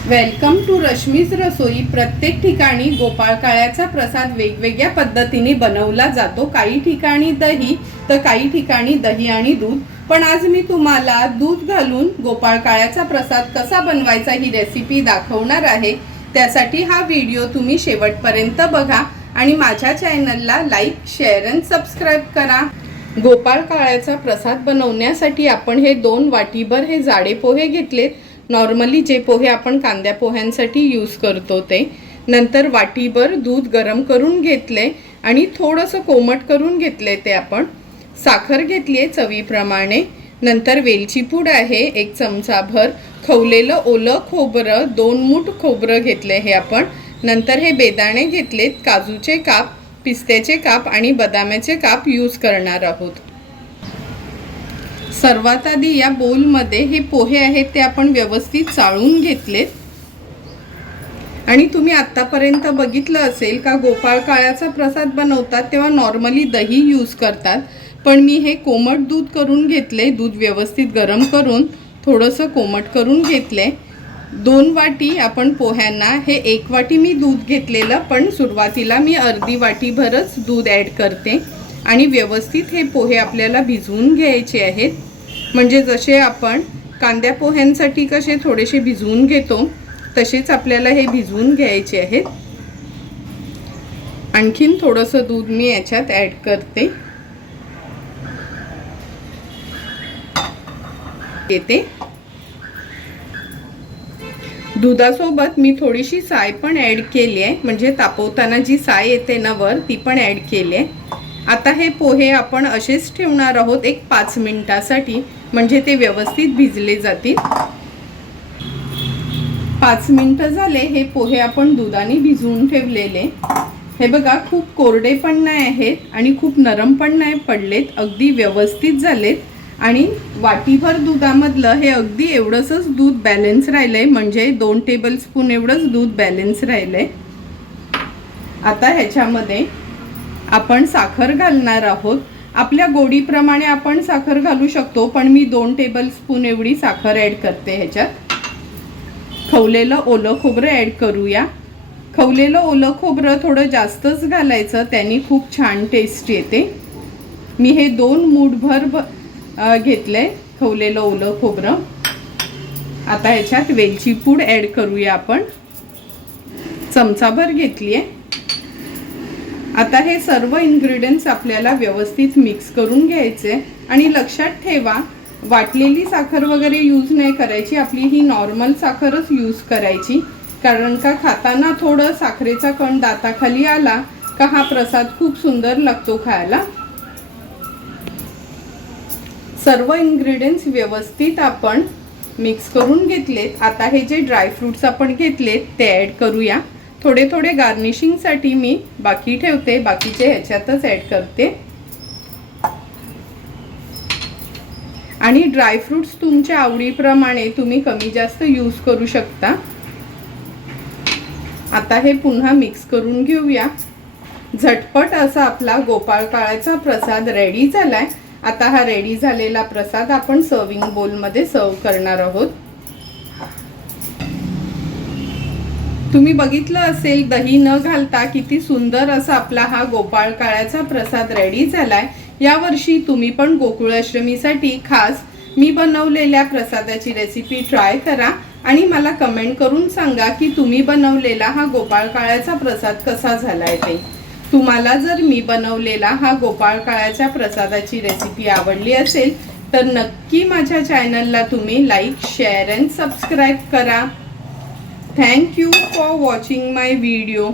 Welcome to Rashmi's रसोई। प्रत्येक ठिकाणी गोपाळकाळ्याचा प्रसाद वेगवेगळ्या पद्धतीने बनवला जातो। काही ठिकाणी दही तर काही ठिकाणी दही आणि दूध। पण आज मी तुम्हाला दूध घालून गोपाळकाळ्याचा प्रसाद कसा बनवायचा ही रेसिपी दाखवणार आहे। त्यासाठी हा व्हिडिओ तुम्ही शेवटपर्यंत बघा आणि माझ्या चॅनलला लाईक, शेअर आणि सबस्क्राइब करा। गोपाळकाळ्याचा प्रसाद बनवण्यासाठी आपण हे 2 वाटीभर हे जाडे पोहे घेतलेत। नॉर्मली जे पोहे आपण कांद्या पोह्यांसाठी यूज करतो ते। नंतर वाटीभर दूध गरम करून घेतले आणि थोडंसं कोमट करून घेतले ते आपण। साखर घेतली आहे चवीप्रमाणे। नंतर वेलची पूड आहे 1 चमचाभर। खवलेलं ओलं खोबरं 2 मूठ खोबरं घेतले हे आपण। नंतर हे बेदाणे घेतलेत, काजूचे काप, पिस्त्याचे काप आणि बदामाचे काप यूज करणार आहोत। सर्वात आधी या बोलमध्ये हे पोहे आहेत ते आपण व्यवस्थित चाळून घेतलेत। आणि तुम्ही आतापर्यंत बघितलं असेल का गोपाळकाळ्याचा प्रसाद बनवतात तेव्हा नॉर्मली दही यूज करतात, पण मी हे कोमट दूध करून घेतले। दूध व्यवस्थित गरम करून थोडंसं कोमट करून घेतले। 2 वाटी आपण पोह्यांना हे 1 वाटी मी दूध घेतलेलं, पण सुरुवातीला मी अर्धी वाटीभरच दूध ॲड करते। आणि व्यवस्थित हे पोहे आपल्याला भिजवून घ्यायचे आहेत। म्हणजे जसे आपण कांद्या पोह्यांसाठी कसे थोडेसे भिजवून घेतो तसेच आपल्याला हे भिजवून घ्यायचे आहेत। आणखीन थोडंसं दूध मी याच्यात ॲड करते। दुधासोबत मी थोडीशी साय पण ॲड केली आहे, म्हणजे तापवताना जी साय येते ना वर ती पण ॲड केली आहे। आता हे पोहे आपण असेच ठेवणार आहोत 5 मिनिटासाठी, म्हणजे ते व्यवस्थित भिजले जातील। 5 मिनिटं झाले हे पोहे आपण दुधाने भिजवून ठेवलेले। हे बघा, खूप कोरडे पण नाही आहेत आणि खूप नरम पण नाही पडलेत, अगदी व्यवस्थित झालेत। आणि वाटीभर दुधामधलं हे अगदी एवढंसच दूध बॅलन्स राहिलंय, म्हणजे 2 टेबलस्पून एवढंच दूध बॅलन्स राहिलंय। आता ह्याच्यामध्ये आपण साखर घालणार आहोत। आपल्या गोडीप्रमाणे आपण साखर घालू शकतो, पण मी 2 टेबलस्पून एवढी साखर ॲड करते ह्याच्यात। खवलेलं ओलं खोबरं ॲड करूया। खवलेलं ओलं खोबरं थोडं जास्तच घालायचं, त्याने खूप छान टेस्ट येते। मी हे 2 मूठभर घेतले खवलेलं ओलं खोबरं। आता ह्याच्यात वेलची पूड ॲड करूया आपण, चमचाभर घेतली आहे। आता हे सर्व इन्ग्रेडियंट्स आपल्याला व्यवस्थित मिक्स करून घ्यायचे। आणि लक्षात ठेवा, वाटलेली साखर वगैरे यूज नाही करायची, आपली ही नॉर्मल साखरच यूज करायची। कारण का खाताना थोडं साखरेचा कण दाताखाली आला का हा प्रसाद खूप सुंदर लागतो खायला। सर्व इन्ग्रेडियंट्स व्यवस्थित आपण मिक्स करून घेतलेत। आता हे जे ड्रायफ्रूट्स आपण घेतलेत ते ॲड करूया। थोडे थोडे गार्निशिंगसाठी मी बाकी ठेवते, बाकीचे ह्याच्यातच ॲड करते। आणि ड्रायफ्रूट्स तुमच्या आवडीप्रमाणे तुम्ही कमी जास्त यूज करू शकता। आता हे पुन्हा मिक्स करून घेऊया। झटपट असा आपला गोपाळकाळ्याचा प्रसाद रेडी झालाय। आता हा रेडी झालेला प्रसाद आपण सर्विंग बोलमध्ये सर्व करणार आहोत। तुम्ही बघितलं असेल दही न घालता किती सुंदर असा आपला हा गोपाळकाळ्याचा प्रसाद रेडी झालाय। यावर्षी तुम्ही पण गोकुळाष्टमीसाठी खास मी बनवलेल्या प्रसादाची रेसिपी ट्राय करा आणि मला कमेंट करून सांगा की तुम्ही बनवलेला हा गोपाळकाळ्याचा प्रसाद कसा झालाय ते। तुम्हाला जर मी बनवलेला हा गोपाळकाळ्याच्या प्रसादाची रेसिपी आवडली असेल तर नक्की माझ्या चॅनलला तुम्ही लाईक, शेअर आणि सबस्क्राइब करा। Thank you for watching my video.